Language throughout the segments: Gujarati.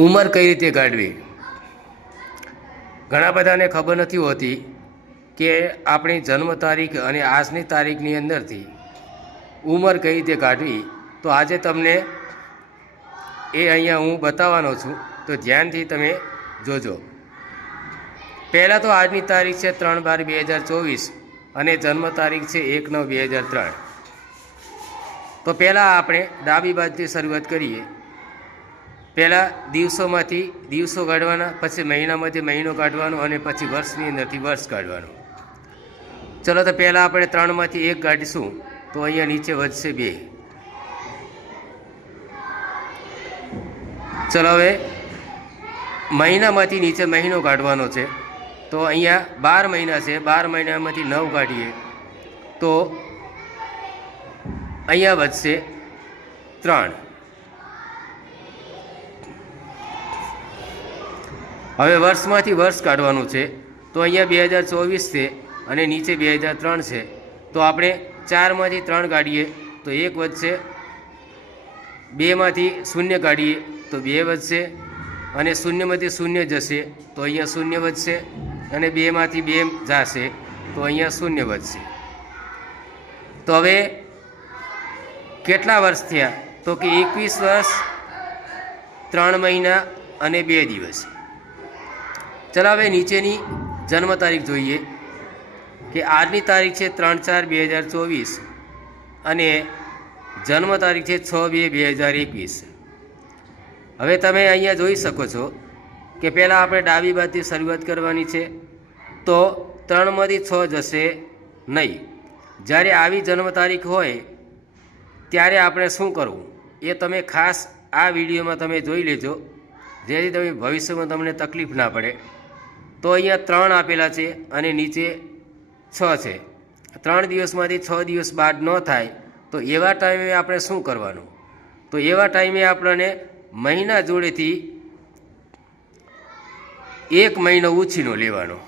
ઉંમર કઈ રીતે કાઢવી? ઘણા બધાને ખબર નથી હોતી કે આપણી જન્મ તારીખ અને આજની તારીખની અંદરથી ઉંમર કઈ રીતે કાઢવી. તો આજે તમને એ અહીંયા હું બતાવવાનો છું, તો ધ્યાનથી તમે જોજો. પહેલાં તો આજની તારીખ છે 3/12/2024 અને જન્મ તારીખ છે 1/9/2003. તો પહેલાં આપણે ડાબી બાજુથી શરૂઆત કરીએ. પહેલાં દિવસોમાંથી દિવસો કાઢવાના, પછી મહિનામાંથી મહિનો કાઢવાનો અને પછી વર્ષની અંદરથી વર્ષ કાઢવાનું. ચલો તો પહેલાં આપણે 3માંથી 1 કાઢીશું, તો અહીંયા નીચે વધશે 2. ચલો હવે મહિનામાંથી નીચે મહિનો કાઢવાનો છે, તો અહીંયા 12 મહિના છે, 12 મહિનામાંથી 9 કાઢીએ તો અહીંયા વધશે 3. હવે વર્ષમાંથી વર્ષ કાઢવાનું છે, તો અહીંયા 2024 છે અને નીચે 2003 છે, તો આપણે 4માંથી 3 કાઢીએ તો 1 વધશે, 2માંથી 0 કાઢીએ તો 2 વધશે, અને 0માંથી 0 જશે તો અહીંયા 0 વધશે, અને 2માંથી 2 જશે તો અહીંયા 0 વધશે. તો હવે કેટલા વર્ષ થયા? તો કે 21 વર્ષ 3 મહિના અને 2 દિવસ. ચલો હવે નીચેની જન્મ તારીખ જોઈએ કે આજની તારીખ છે 3/4/2024 અને જન્મ તારીખ છે 6/2/2021. હવે તમે અહીંયા જોઈ શકો છો કે પહેલાં આપણે ડાબી બાજુથી શરૂઆત કરવાની છે, તો 3માંથી 6 જશે નહીં. જ્યારે આવી જન્મ તારીખ હોય ત્યારે આપણે શું કરવું એ તમે ખાસ આ વિડીયોમાં તમે જોઈ લેજો, જેથી તમે ભવિષ્યમાં તમને તકલીફ ના પડે. તો અહીંયા 3 આપેલા છે અને નીચે 6 છે. 3 દિવસમાંથી 6 દિવસ બાદ ન થાય તો એવા ટાઈમે આપણે શું કરવાનું? તો એવા ટાઈમે આપણને મહિના જોડેથી 1 મહિનો ઉછીનો લેવાનો.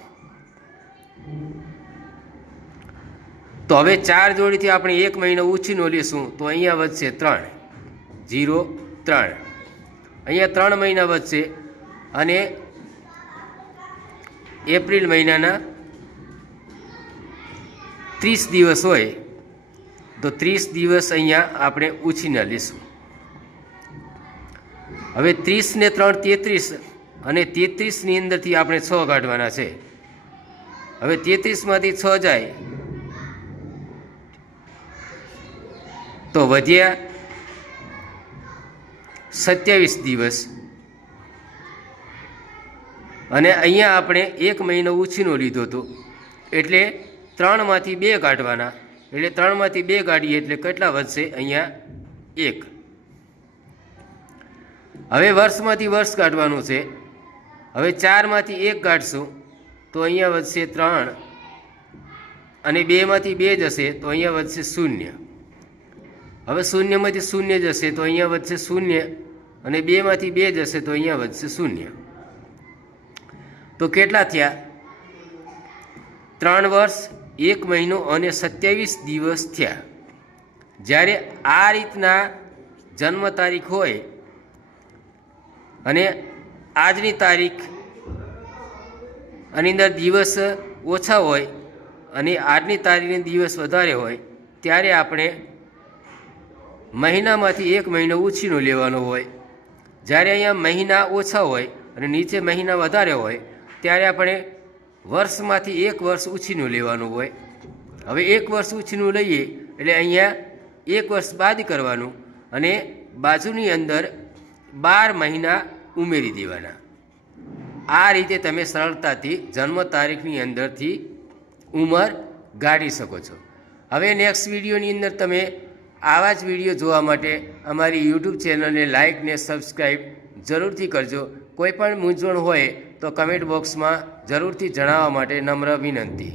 તો હવે 4 જોડીથી આપણે 1 મહિનો ઉછીનો લેશું તો અહીંયા વધશે 3, 0, 3. અહીંયા 3 મહિના વધશે અને એપ્રિલ મહિનાના 30 દિવસ હોય તો 30 દિવસ અહીંયા આપણે ઉછીના લેશું. હવે 30 ને 3 33 અને 33ની અંદરથી આપણે 6 કાઢવાના છે. હવે 33માંથી 6 જાય તો વધ્યા 27 દિવસ, અને અહીંયા આપણે 1 મહિનો ઉછીનો લીધો હતો એટલે 3માંથી 2 કાઢવાના, એટલે 3માંથી 2 કાઢીએ એટલે કેટલા વધશે? અહીંયા 1. હવે વર્ષમાંથી વર્ષ કાઢવાનું છે. હવે 4માંથી 1 કાઢશું તો અહીંયા વધશે 3, અને 2માંથી 2 જશે તો અહીંયા વધશે 0. હવે 0માંથી 0 જશે તો અહીંયા વધશે 0, અને 2માંથી 2 જશે તો અહીંયા વધશે 0. તો કેટલા થયા? 3 વર્ષ 1 મહિનો અને 27 દિવસ થયા. જ્યારે આ રીતના જન્મ તારીખ હોય અને આજની તારીખ આની અંદર દિવસ ઓછા હોય અને આજની તારીખની દિવસ વધારે હોય ત્યારે આપણે મહિનામાંથી 1 મહિનો ઉછીનો લેવાનો હોય. જ્યારે અહીંયા મહિના ઓછા હોય અને નીચે મહિના વધારે હોય ત્યારે આપણે વર્ષમાંથી 1 વર્ષ ઉછીનું લેવાનું હોય. હવે 1 વર્ષ ઉછીનું લઈએ એટલે અહીંયા 1 વર્ષ બાદ કરવાનું અને બાજુની અંદર 12 મહિના ઉમેરી દેવાના. આ રીતે તમે સરળતાથી જન્મ તારીખની અંદરથી ઉંમર ગાળી શકો છો. હવે નેક્સ્ટ વિડીયોની અંદર તમે આવા જ વિડીયો જોવા માટે અમારી યુટ્યુબ ચેનલને લાઇક ને સબસ્ક્રાઈબ જરૂરથી કરજો. કોઈ પણ મૂંઝવણ હોય તો કમેન્ટ બોક્સમાં જરૂરથી જણાવવા માટે નમ્ર વિનંતી.